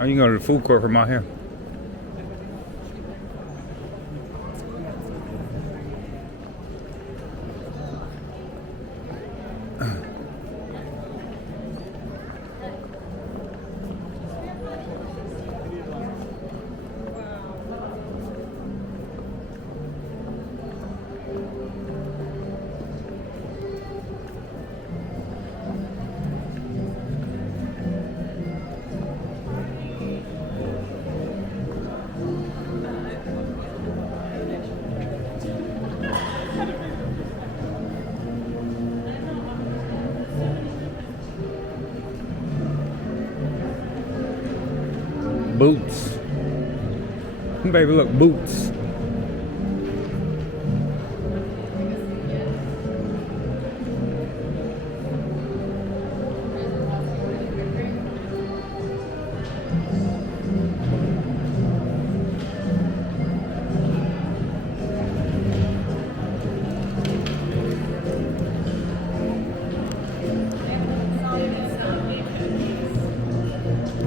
Oh, you can go to the food court from out here. Boots. Baby, look, boots.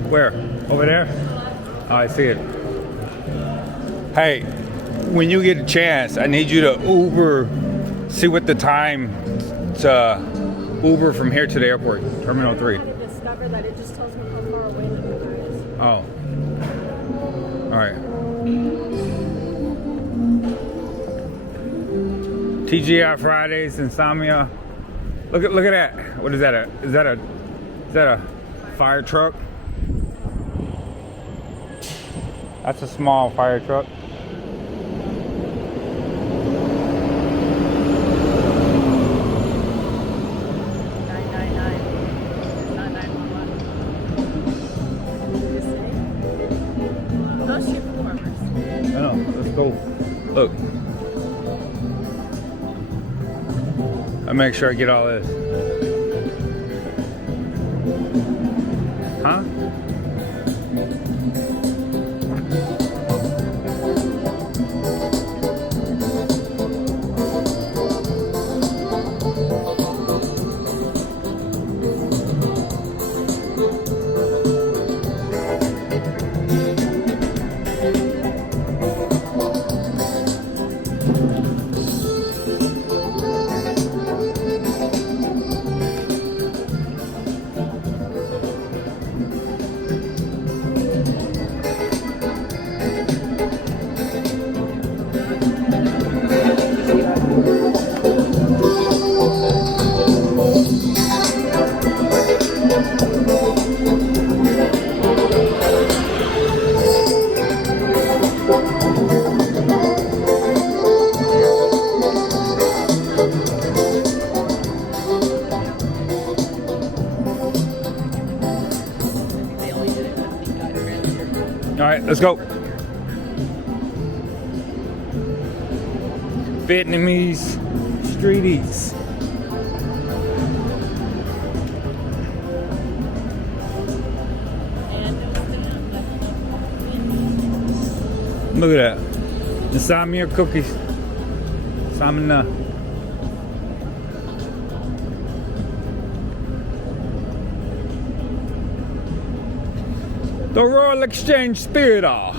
Where? Over there? Oh, I see it. Hey, when you get a chance, I need you to Uber, see what the time to Uber from here to the airport, Terminal 3. I discovered that it just tells me how far away the Uber is. Oh. Alright. TGI Fridays, Insomnia. Look at that. What is that? Is that a fire truck? That's a small fire truck. Those ship warmers. I know. Let's go. Look. I'll make sure I get all this. Huh? All right, let's go. Vietnamese street eats. Look at that. Insomnia cookies. Insomnia. The Royal Exchange Theater.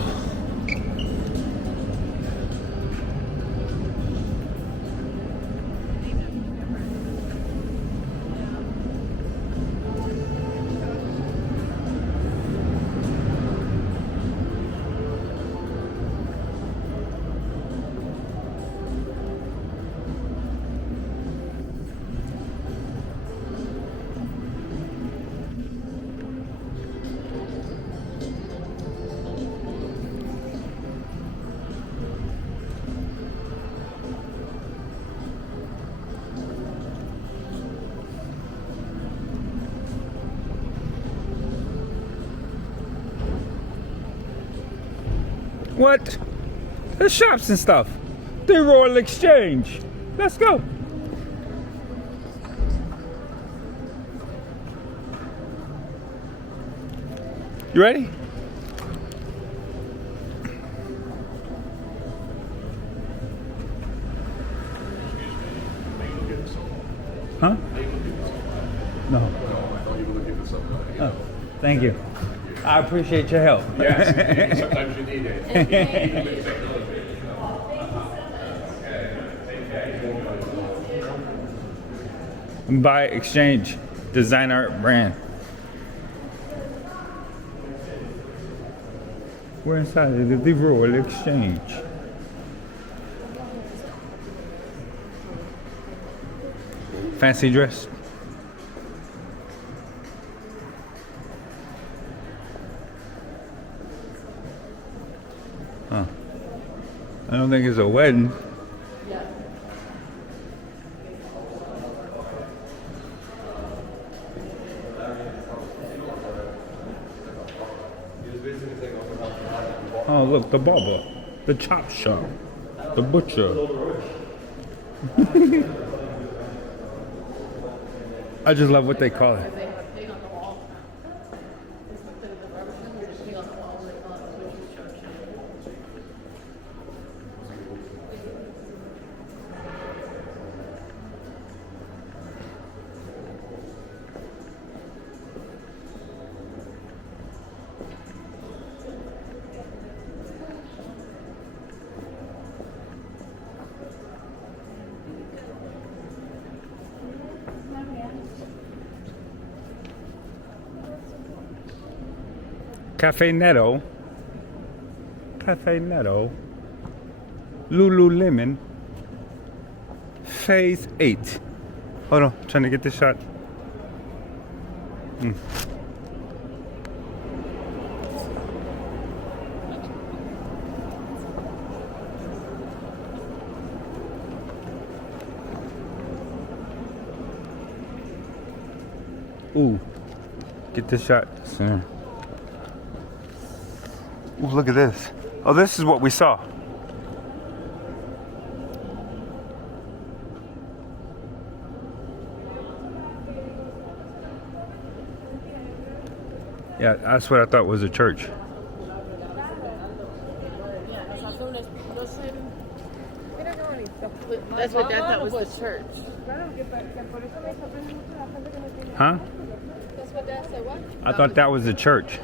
What? The shops and stuff. The Royal Exchange. Let's go. You ready? Huh? No. Oh, thank you. I appreciate your help. Yes, sometimes you need it. Buy, exchange, design art brand. We're inside of the Royal Exchange. Fancy dress. Huh. I don't think it's a wedding. Oh, look, the barber, the chop shop, the butcher. I just love what they call it. Cafe Netto, Lululemon, Phase 8. Hold on, trying to get this shot. Ooh, get this shot. Ooh, look at this. Oh, this is what we saw. Yeah, that's what I thought was a church. That's what Dad thought was the church. Huh? That's what Dad said, what? I thought that was the church.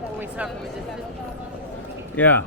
When we saw it from a distance. Yeah.